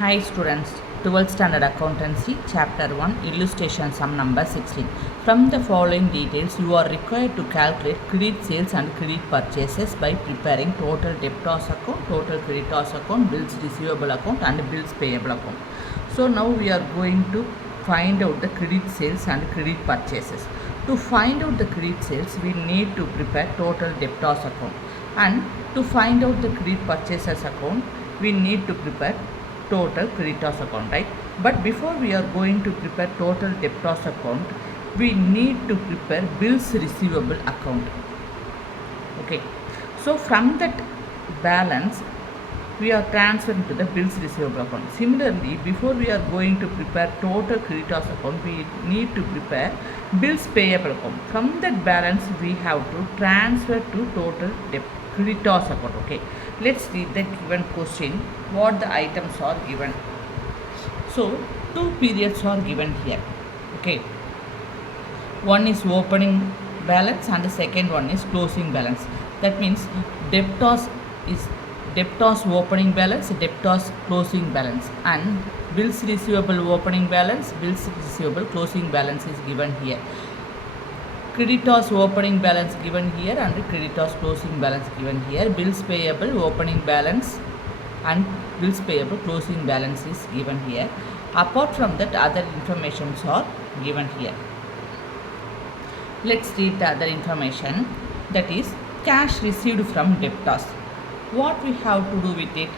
Hi students, 12th standard accountancy, chapter 1, illustration sum number 16. From the following details, you are required to calculate credit sales and credit purchases by preparing total debtors account, total creditors account, bills receivable account and bills payable account. So now we are going to find out the credit sales and credit purchases. To find out the credit sales, we need to prepare total debtors account, and to find out the credit purchases account, we need to prepare total creditors account, right? But before we are going to prepare total debtors account, we need to prepare bills receivable account. Okay, so from that balance we are transferring to the bills receivable account. Similarly, before we are going to prepare total creditors account, we need to prepare bills payable account. From that balance we have to transfer to total creditors account. Okay, let's read the given question, what the items are given. So two periods are given here. Okay, one is opening balance and the second one is closing balance. That means debtors is debtors opening balance, debtors closing balance, and bills receivable opening balance, bills receivable closing balance is given here. Creditors opening balance given here and creditors closing balance given here. Bills payable opening balance and bills payable closing balance is given here. Apart from that, other informations are given here. Let's read the other information, that is cash received from debtors. What we have to do with it?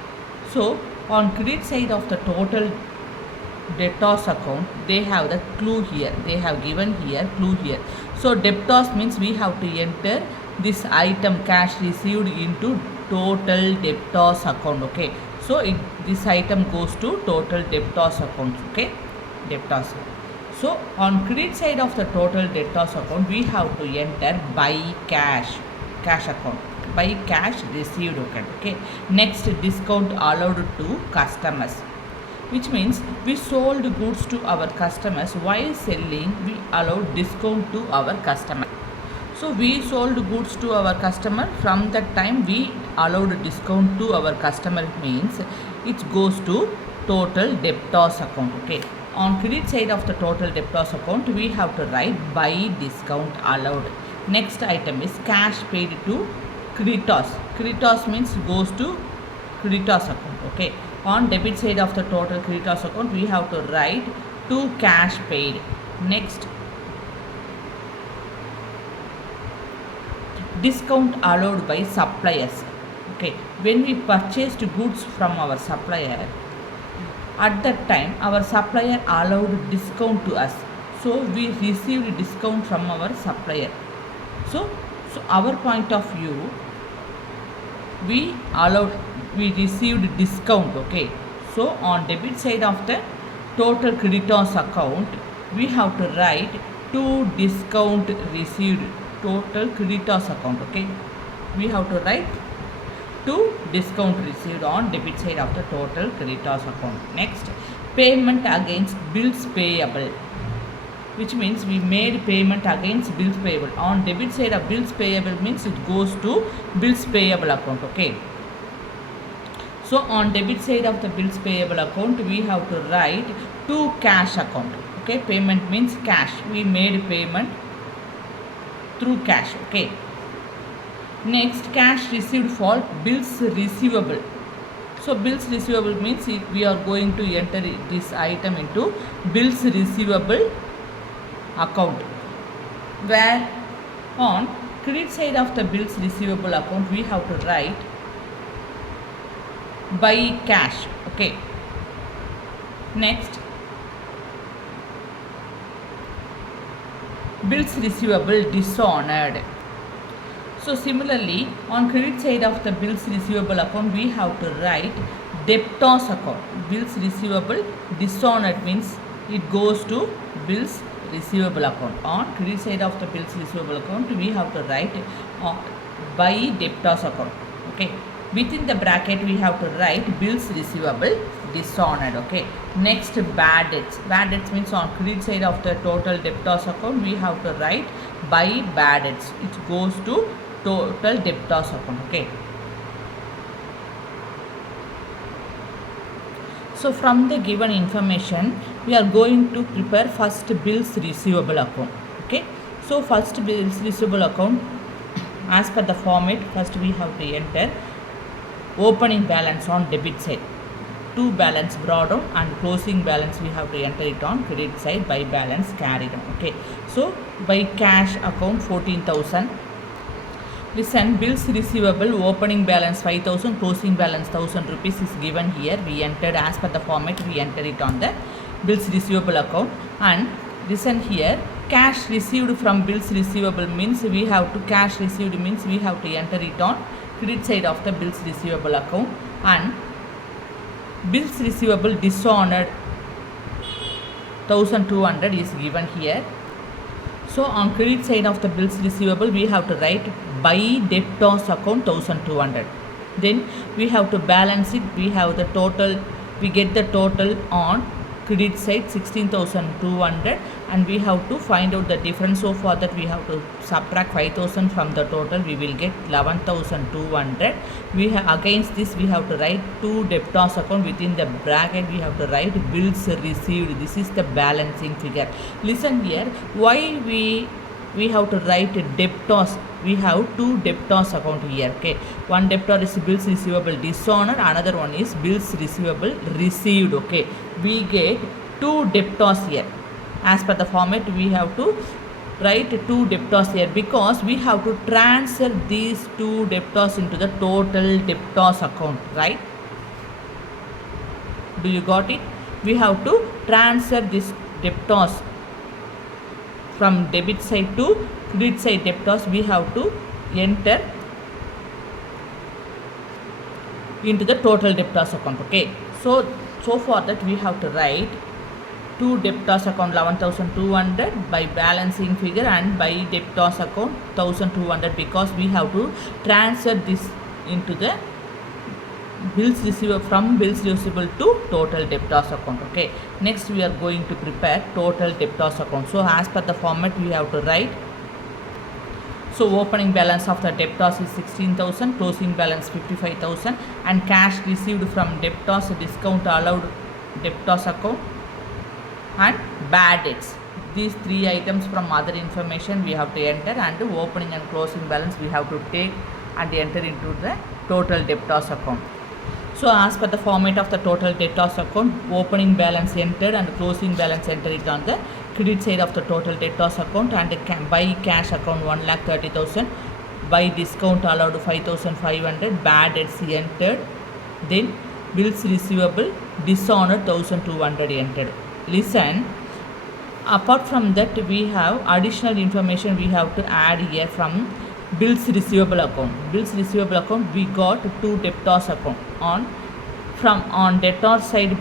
So on credit side of the total debtors account, they have the clue here, they have given here clue here. So debtors means we have to enter this item cash received into total debtors account. Okay, so this item goes to total debtors account. Okay, debtors. So on credit side of the total debtors account, we have to enter by cash account, by cash received account. Okay, next discount allowed to customers, which means we sold goods to our customers. While selling, we allowed discount to our customer. So we sold goods to our customer, from that time we allowed discount to our customer, means it goes to total debtors account. Okay, on credit side of the total debtors account, we have to write by discount allowed. Next item is cash paid to creditors. Creditors means goes to creditors account. Okay, on debit side of the total creditors account, we have to write to cash paid. Next, discount allowed by suppliers. Okay, when we purchased goods from our supplier, at that time our supplier allowed discount to us, so we received discount from our supplier. So our point of view, we received discount. Okay, so on debit side of the total creditors account, we have to write to discount received total creditors account. Okay, we have to write to discount received on debit side of the total creditors account. Next, payment against bills payable, which means we made payment against bills payable. On debit side of bills payable means it goes to bills payable account. Okay, so on debit side of the bills payable account, we have to write to cash account. Okay, payment means cash, we made payment through cash. Okay, next, cash received for bills receivable. So bills receivable means we are going to enter this item into bills receivable account, where on credit side of the bills receivable account, we have to write by cash. Okay, next, bills receivable dishonored. So similarly, on credit side of the bills receivable account, we have to write debtors account. Bills receivable dishonored means it goes to bills receivable account. On credit side of the bills receivable account, we have to write by debtors account. Okay, within the bracket we have to write bills receivable dishonored. Okay, next, bad debts. Bad debts means on credit side of the total debtors account, we have to write by bad debts, it goes to total debtors account. Okay, So from the given information, we are going to prepare first bills receivable account. Okay. So first bills receivable account, as per the format, first we have to enter opening balance on debit side, to balance brought on, and closing balance we have to enter it on credit side by balance carried on. Okay. So by cash account 14,000. Listen, bills receivable opening balance 5,000, closing balance 1,000 rupees is given here. We entered as per the format, we enter it on the bills receivable account. And listen here, cash received from bills receivable means we have to, cash received means we have to enter it on credit side of the bills receivable account. And bills receivable dishonored 1,200 is given here. So on credit side of the bills receivable, we have to write by debtors account 1,200. Then we have to balance it. We have the total, we get the total on credit side 16,200, and we have to find out the difference. So for that we have to subtract 5,000 from the total. We will get 11,200. We have, against this we have to write to debtors account. Within the bracket we have to write bills received. This is the balancing figure. Listen here, why we have to write debtors. We have two debtors account here. Okay, one debtor is bills receivable dishonored, another one is bills receivable received. Okay, we get two debtors here. As per the format, we have to write two debtors here because we have to transfer these two debtors into the total debtors account, right? Do you got it? We have to transfer this debtors from debit side to credit side debtors. We have to enter into the total debtors account. Okay, so for that we have to write to debtors account 11,200 by balancing figure and by debtors account 1,200 because we have to transfer this into the bills receivable, from bills receivable to total debtors account. Okay, next we are going to prepare total debtors account. So as per the format we have to write, so opening balance of the debtors is 16,000, closing balance 55,000, and cash received from debtors, discount allowed debtors account, and bad debts. These three items from other information we have to enter, and opening and closing balance we have to take and enter into the total debtors account. So as per the format of the total debtors account, opening balance entered and closing balance entered it on the credit side of the total debtors account, and by cash account 1,30,000, by discount allowed 5,500, bad debts entered, then bills receivable dishonored 1,200 entered. Listen, apart from that we have additional information we have to add here from bills receivable account. Bills receivable account, we got two debtors account. On debtor side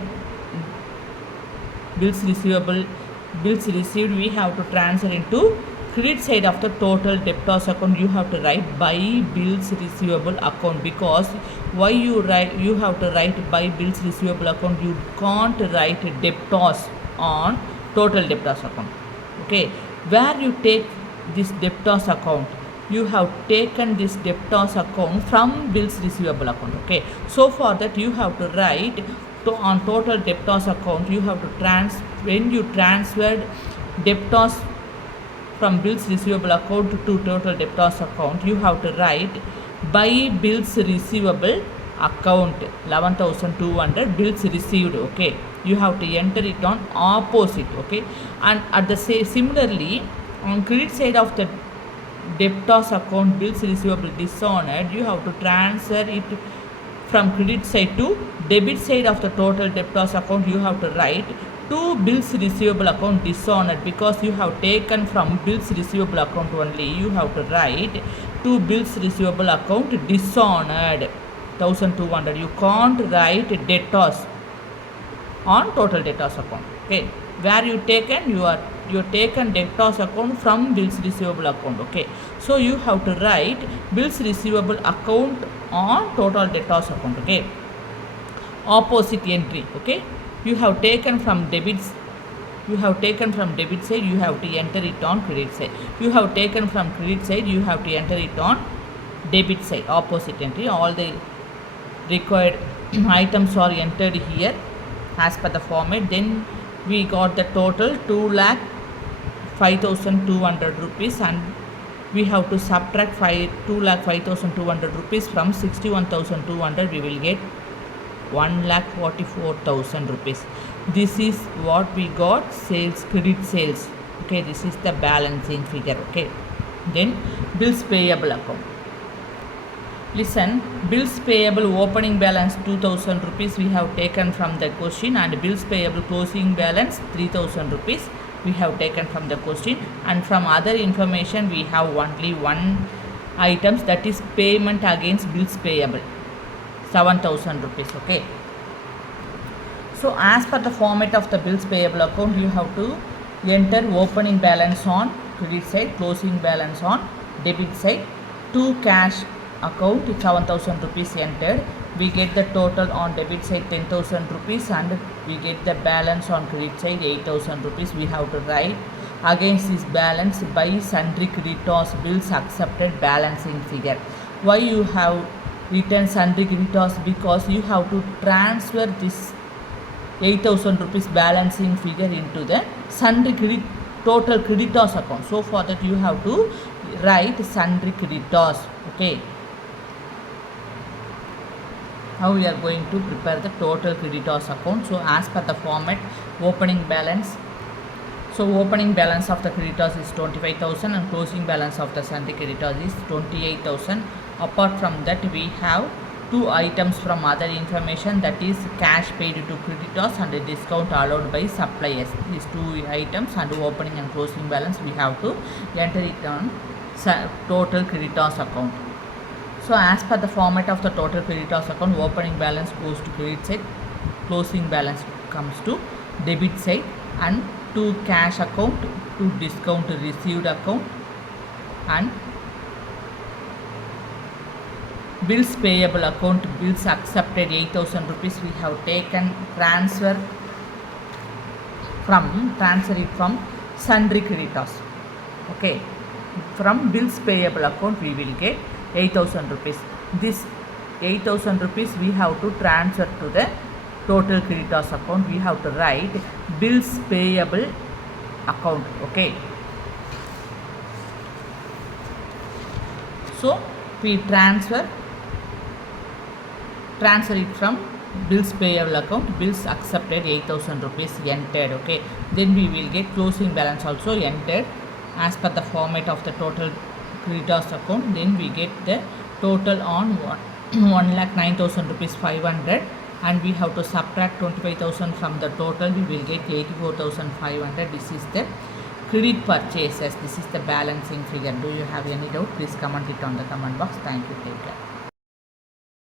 bills received we have to transfer into credit side of the total debtors account. You have to write by bills receivable account because why you have to write by bills receivable account. You can't write debtors on total debtors account. Okay, where you take this debtors account, you have taken this debtors account from bills receivable account. Okay, so for that you have to write on total debtors account. You have to when you transferred debtors from bills receivable account to total debtors account, you have to write by bills receivable account 11,200 bills received. Okay, you have to enter it on opposite. Okay, and at the similarly on credit side of the debtors account bills receivable dishonored, you have to transfer it from credit side to debit side of the total debtors account. You have to write to bills receivable account dishonored because you have taken from bills receivable account only. You have to write to bills receivable account dishonored 1,200. You can't write debtors on total debtors account. Okay, where you taken debtors account from bills receivable account. Okay, so you have to write bills receivable account on total debtors account. Okay, opposite entry. Okay, you have taken from debits, you have taken from debit side, you have to enter it on credit side. You have taken from credit side, you have to enter it on debit side, opposite entry. All the required items are entered here as per the format. Then we got the total 2,05,200 rupees, and we have to subtract 2,05,200 rupees from 61,200. We will get 1,44,000 rupees. This is what we got, sales, credit sales. Okay, this is the balancing figure. Okay, then bills payable account. Listen, bills payable opening balance 2,000 rupees we have taken from the question, and bills payable closing balance 3,000 rupees we have taken from the question, and from other information we have only one items, that is payment against bills payable 7,000 rupees. Okay, so as per the format of the bills payable account, you have to enter opening balance on credit side, closing balance on debit side. To cash account 7,000 rupees entered, we get the total on debit side 10,000 rupees, and we get the balance on credit side 8,000 rupees. We have to write against this balance by sundry creditors bills accepted balancing figure. Why you have written sundry creditors? Because you have to transfer this 8,000 rupees balancing figure into the sundry credit total creditors account. So for that you have to write sundry creditors. Okay, how we are going to prepare the total creditors account. So as per the format, opening balance. So opening balance of the creditors is 25,000 and closing balance of the sundry creditors is 28,000. Apart from that, we have two items from other information, that is cash paid to creditors and a discount allowed by suppliers. These two items and opening and closing balance we have to enter it on total creditors account. So as per the format of the total creditors account, opening balance goes to credit side, closing balance comes to debit side, and to cash account, to discount received account, and bills payable account, bills accepted 8,000 rupees we have taken transfer it from sundry creditors. Okay, from bills payable account we will get 8,000 rupees. This 8,000 rupees we have to transfer to the total creditors account. We have to write bills payable account. Okay, so we transfer it from bills payable account, bills accepted 8,000 rupees entered. Okay, then we will get closing balance also entered as per the format of the total creditors account. Then we get the total on 1,09,000 rupees 500, and we have to subtract 25,000 from the total. We will get 84,500. This is the credit purchases. This is the balancing figure. Do you have any doubt? Please comment it on the comment box. Thank you. Take care.